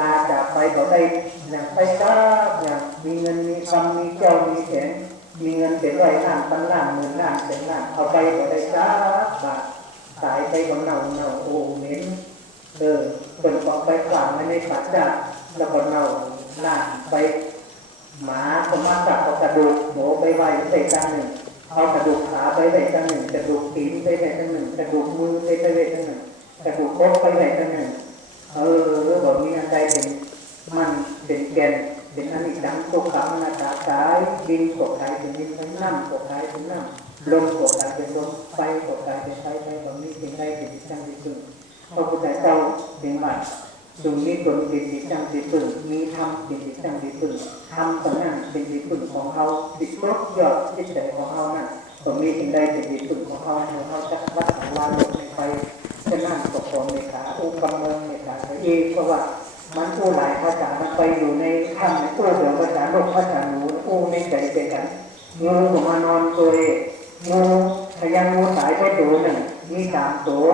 ลาจากไปก็ได้อย่างไปจ้าอย่างมีเงินมีคำมีเจ้ามีแสนมีเงินเป็นร้อยล้านพันล้านหมื่นล้านแสนล้านเอาไปก็ได้จ้าบาทตายไปก็เน่าเน่าโอ้เหม็นเออเป็นของไปขวางในปัจจัยแล้วก็เน่าล้านไปหมาก็มาจับเอากระดูกหมูไปไว้ใส่กันหนึ่งเอากระดูกขาไปไว้กันหนึ่งกระดูกตีนไปไว้กันหนึ่งกระดูกมือไปไว้กันหนึ่งกระดูกโคกไปไว้กันหนึ่ง เออบอกมีอะไรเป็นมันเป็นแก่นเป็นอันนี้ดังตกขามนาตาสายดินตกใจเป็นดินเป็นน้ำตกใจเป็นน้ำลมตกใจเป็นลมไฟตกใจเป็นไฟไฟตรงนี้เป็นไรเป็นจังที่สุดพระพุทธเจ้าเป็นว่าดูมีตนเป็นที่จังที่พึ่งมีธรรมเป็นที่จังที่พึ่งธรรมตรงนั้นเป็นที่พึ่งของเขาติดครบยอดที่ใจของเขานั่นตรงนี้เป็นได้เป็นที่พึ่งของเขาให้เขาจะรักษาลาลงในไปเช่นนั้นตกของในขาอุปเมืองในขาเองเพราะว่ามันอู้หลายภาษามันไปอยู่ในถ้ำในอู้เดืองภาษาโลกภาษาหนูอู้ในใจเดียวกันงูก็มานอนตัวเองงูพยางงูสายไปตัวหนึ่งมีสามตัว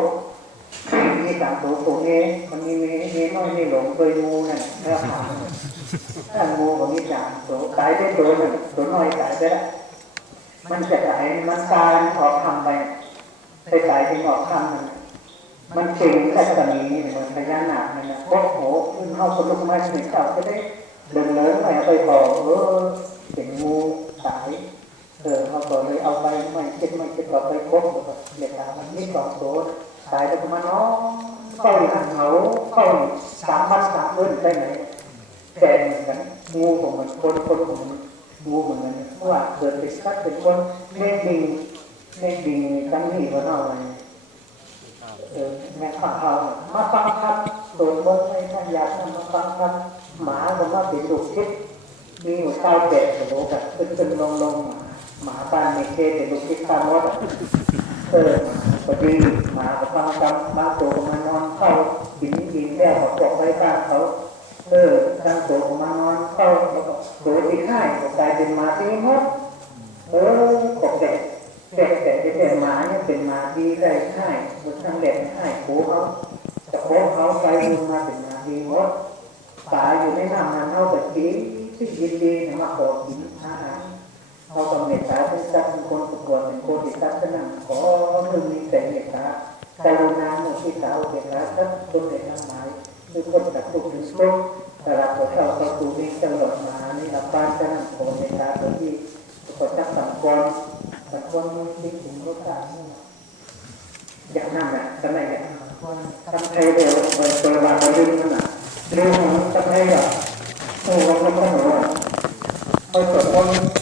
มีสามตัวตัวเอมันมีมีมีน้อยมีหลงเคยงูนั่นแล้วขาถ้างูก็มีสามตัวตายได้ตัวหนึ่งตัวน้อยตายไปแล้วมันจะตายมันตายออกคำไปไปตายเป็นออกคำมัน มันเก่งแค่ตอนนี้เหมือนพญานาคนั่นนะโอ้โหขึ้นเข้าคนลุกมาถึงเขาจะได้เดินเลินไปไปบอกเออเป็นงูตายเออเขาก็เลยเอาไปไม่คิดไม่คิดว่าไปพบเด็กตามันนี่สองตัวตายไปประมาณน้องเข้าหลังเขาเข้าสามพันสามเดือนได้ไหมแต่เหมือนกันงูของมันคนคนของมันงูเหมือนกันเพราะว่าเกิดเป็นสัตว์เป็นคนเม่ดิงเม่ดิงตั้งนี่ว่าเอาอะไรเออ แม่ข้าเขามาฟังคำโดนบนให้ท่านอยากมาฟังคำหมาก็มาเป็นลูกคิดมีอยู่เก้าแปดโลกับขึ้นขึ้นลงลงหมาบ้านในเขตเป็นลูกคิดตามมดเออพอดีหมากับฟังกำมาโตมานอนเข้าหินหินแก้วของไว้บ้านเขาเออตั้งโตมานอนเข้าแล้วก็โตที่ค่ายกลายเป็นหมาที่มดเออขอบแต่ แต่แต่ที่เป็นมาเนี่ยเป็นมาดีได้ค่ายมันทั้งแหลกค่ายผูเขาจะโค้งเขาไปดูมาเป็นมาดีหมดตายอยู่ในน้ำมันเอาแบบนี้ที่ยินดีมาขอกินอาหารเขาก็เมตตาเป็นสัตว์เป็นคนประกวดเป็นคนที่ตัดสนั่งขอหนึ่งมีแต่เมตตาการุณาหนุที่สาวเมตตาทัดคนในทั้งหลายคือคนกับทุกถึงทุกแต่ละคนเราก็ตูนี้ตลอดมาในรับบ้านจะนั่งโคนเมตตาตัวที่ประกวดจักสังกร มันคิดถึงรสชาติอย่างนั้นแหละทำไมเนี่ยทำไทยเดียวเปิดเปิดวางไว้ดึงนั่นน่ะเรื่องของทำไมอะโอ้เราก็ต้องหรู้ว่าไปสวดมนต์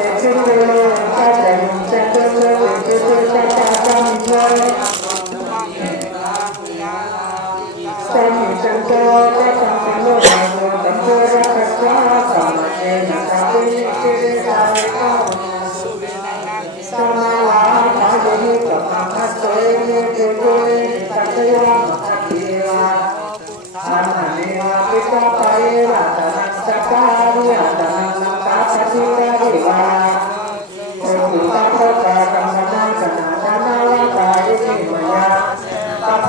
เตชิโตสัจจะมุสัจจะโลเตชิโตสัจจะสัมมิโตสัมมิจันโตสัจจะสัมโลกาโตสัมโพรัคสะสัมมาเจนะสัพพินิสิริสาริกาสัมมาลาภาโยนิสัมมาคัสเตเนเตโตสัจจะยะมะคัตติวา อันหันเนวะปิตาไปละตะนังสักการิยะตะนังนังตาปฏิการิวาโอตุตาโพกากัมมนาสนาชานาวะกายิสิมยาตาโพ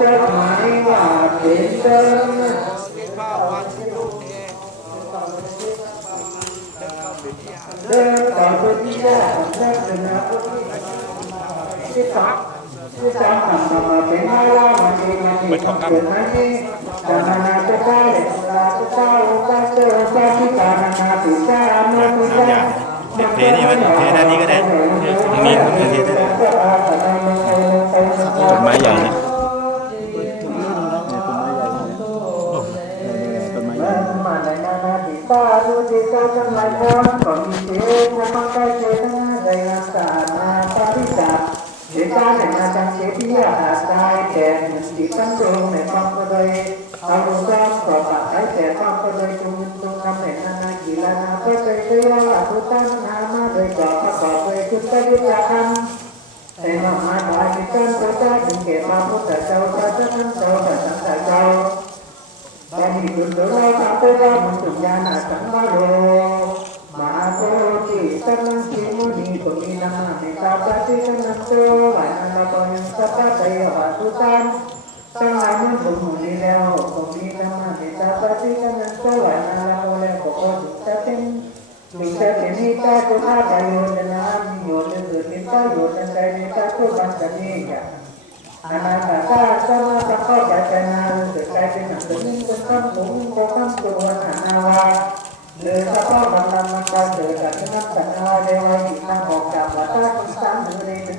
จะมิจันโตเยสุนันเตโรมิปะเกตวะวันเตเยสุทัยเยาคาราตมะหิเตปะตุโรรังเหิมปันเตวะยัทั้งหลายพระหมายว่าเป็นเดิมเดินต่อไปที่แรกของพระชนะที่สองที่สามทำมาเป็นมาลามันเองมันเองเกิดมาที่จานาจะได้ลาจะได้โอกาสเจอสาธิการนาติสามุตุสาเดี๋ยวเทนี่ไว้เทด้านนี้ก็ได้อย่างนี้ผมจะเทได้ต้นไม้ใหญ่เนี่ย สาดูจิตใจทั้งหลายคนก็มีเทวมังกรเจตนาในรักษานาปาริจาเจตาในมาจังเชติยาอาศัยแต่จิตตั้งตรงในความกระไรเอาลูกก็ขอปัดใช้แต่ความกระไรตรงตรงทำในนานากีฬานาก็ใจเรียาทุตันนามาโดยก่อประกอบโดยทุตติยาคันแต่มามาตายที่กันตัวตาถึงเก็บมาพุทธเจ้าพระเจ้าทั้งเจ้าพระสังฆเจ้า แต่มีจุดตัวเราตามไปว่ามันจุญญาณสังวโรมาโตจิสังสิมุนีตุมีนามาเมตาปฏิสันโตวันนันตปยังสัพพะเตยวะตุตันทั้งหลายมันบุญมุนีแล้วตุมีนามาเมตาปฏิสันโตวันนันตโมแล้วก็ตุสัตเตมิเตตินิตาตุอาตโยนามิโยเตตุนิตาโยจันไดนิตาตุบันจนิยะอนาคาตาสมาตะข้อปัจจนาเกิดกลายเป็นหนังตัว นิ่งเป็นข้ามหมุนโคข้ามตัวหานาวาเลือดข้อบันลังมันก็เกิดจากนักสันนาเดวะ